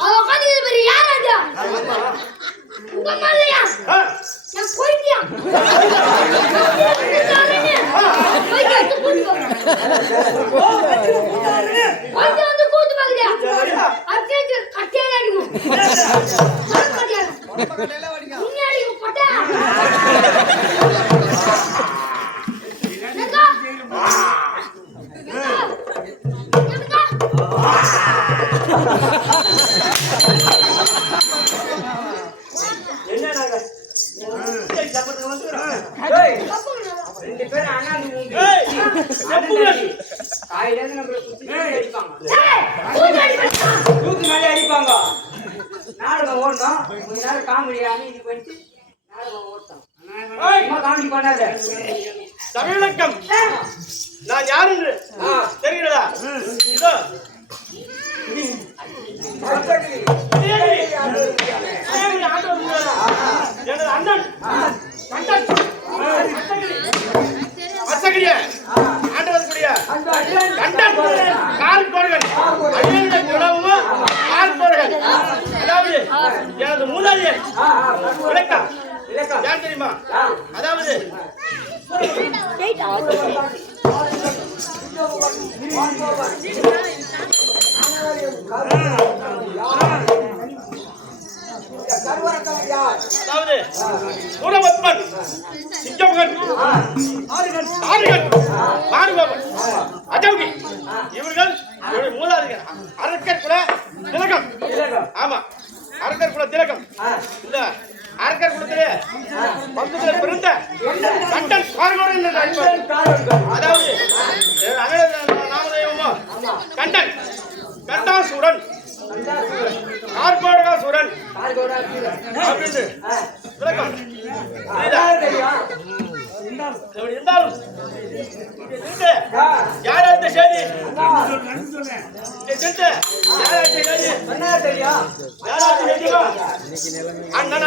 அவ உட்கார்ந்து பாரு யார் அது? உங்க மாதிரியா நான் போயிட்டியா வந்து பாக்குறியா அடிக்கும் அடிப்பாங்க நாடகம் ஓடணும் கொஞ்ச நேரம் காமெடி அமைதி பண்ணிட்டு நாடகம் காமெடி பண்ணாத. தமிழக்கம். நான் யார் என்று. தெரிகிறதா? இதோ. எனது மூதாதையர் இலக்கம் ஏன் தெரியுமா? அதாவது அதாவது சூரபத்மன் சிங்கமுகன் ஆறுகன் மாறுபவன் அஜௌகி இவர்கள் மூதாதையர் அரக்கர் குல திலகம். ஆமா. அரக்கர் குல திலகம். இந்த அரக்கர் குலத்திலே பக்கத்துல பிறந்த கண்டன் அழைப்பார். அதாவது நாமதேவமோ? கண்டன். கண்டாசூரன் கார்கோடகாசூரன். அப்படின்னு. விளக்கம்? இப்படி இருந்தாலும் யார் அந்த செய்தி இங்க நின்று யார் அந்த செய்தி யார் அந்த செய்தியோ அண்ணன் அடுத்த செய்தி அண்ணன்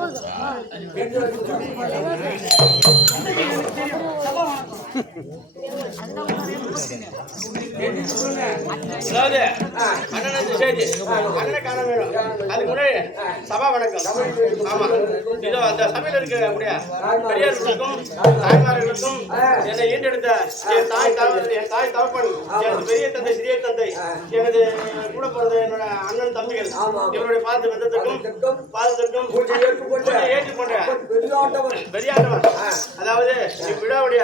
போதும். அதாவது அண்ணன் செய்தி அண்ணனை காண வேணும் அதுக்கு முன்னாடி சபா வணக்கம் ஆமா. இதோ அந்த சபையில் இருக்கக்கூடிய பெரியார்களுக்கும் தாய்மார்களுக்கும் என்னை ஈண்டெடுத்த என் தாய் தகவல் என் தாய் தகப்பன் எனது பெரிய தந்தை சிறிய தந்தை எனது கூட பிறந்த என்னோட அண்ணன் தம்பிகள் இவருடைய பாத விதத்துக்கும் பாதத்திற்கும் பூஜை ஏற்றுக்கொண்ட பெரியாண்டவர் அதாவது இவ்விழாவுடைய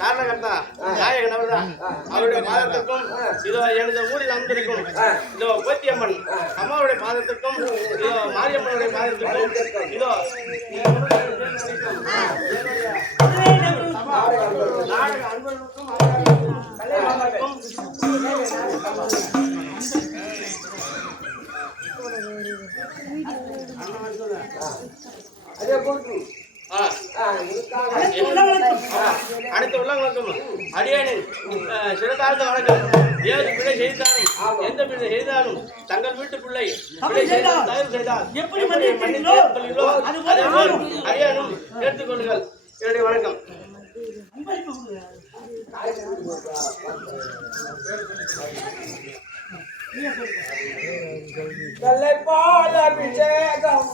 காரணகர்த்தா நாயகன் அவர்தான் அவருடைய பாதத்திற்கும் இதோ எனது ஊரில் அமர்ந்திருக்கும் இதோ போத்தியம்மன் அம்மாவுடைய பாதத்திற்கும் இதோ மாரியம்மனுடைய பாதத்திற்கும் இதோ. நாடக அன்பர்களுக்கும் கலைவாணர்களுக்கும் ஆ. அனைத்து உள்ளவங்களுக்கும் அடியானின் அஹ், சிறந்தாழ்ந்த வணக்கம். ஏது பிழை செய்தாலும் எந்த பிழை செய்தாலும் தங்கள் வீட்டு பிள்ளை தயவு செய்தால் எப்படி அடியானும் ஏற்றுக்கொள்ளுங்கள் என்னுடைய வணக்கம். பால் அபிஷேகம்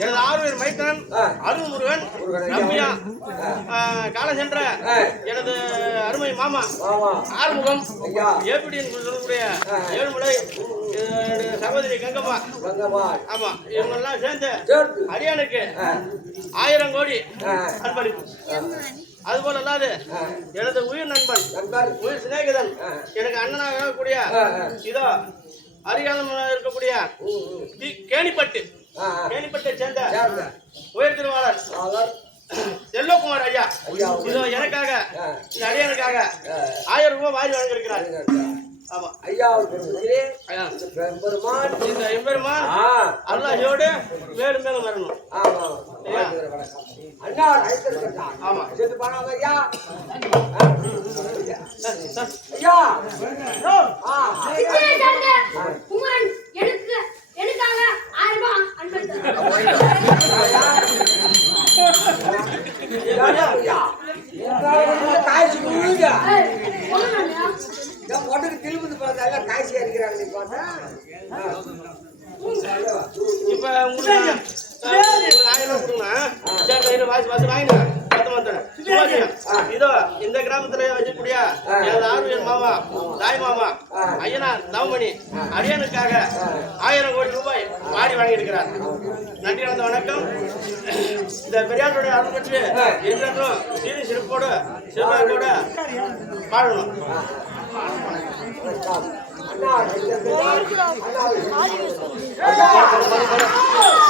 எனது ஆறுவேர் மைத்துனன் அருள்முருகன் ரம்யா கால சென்ற எனது அருமை மாமா ஆறுமுகம் ஏபிடி என்று சொல்லக்கூடிய ஏழுமலை சகோதரி கங்கம்மா. ஆமா இவங்க எல்லாம் சேர்ந்து. அடியானுக்கு ஆயிரம் கோடி அர்ப்பணிப்பு. அதுபோல அல்லாது எனது உயிர் நண்பன் உயிர் சிநேகிதன் எனக்கு அண்ணனாக இருக்கக்கூடிய இதோ அரிகாலம் இருக்கக்கூடிய கேணிப்பட்டு. கேணிப்பட்டை சேர்ந்த உயர் திருவாளர் செல்வகுமார் ஐயா. இதோ எனக்காக இந்த அடியானுக்காக ஆயிரம் ரூபாய் வாரி வழங்கியிருக்கிறார். ஆமா. ஐயா. இந்த எம்பெருமான் அல்லாஹோடு மேலும் மேலும் வரணும். ஐயா. ஆமா. Sir, sir. சித்திரை சார்ந்த குமரன் எனக்கு எனக்காக ஆயிரம் ரூபாய் அனுப்பிட்டார் ஏய், சொல்லுங்க இப்ப உங்களுக்கு நான் உங்களுக்கு ஆயிரம் ரூபாய் மாத்தணும். சும்மா இதோ இந்த கிராமத்துல வச்சிருக்கூடிய எனது ஆர்வியன் மாமா தாய் மாமா ஐயனார் நவமணி அடியனுக்காக ஆயிரம் கோடி ரூபாய் வாரி வாங்கியிருக்கிறார் நன்றி வந்த வணக்கம் இந்த பெரியாருடைய அருள் பெற்று என்றென்றும் சீரி சிறப்போடு சிறுபாக்கோட வாழணும் என்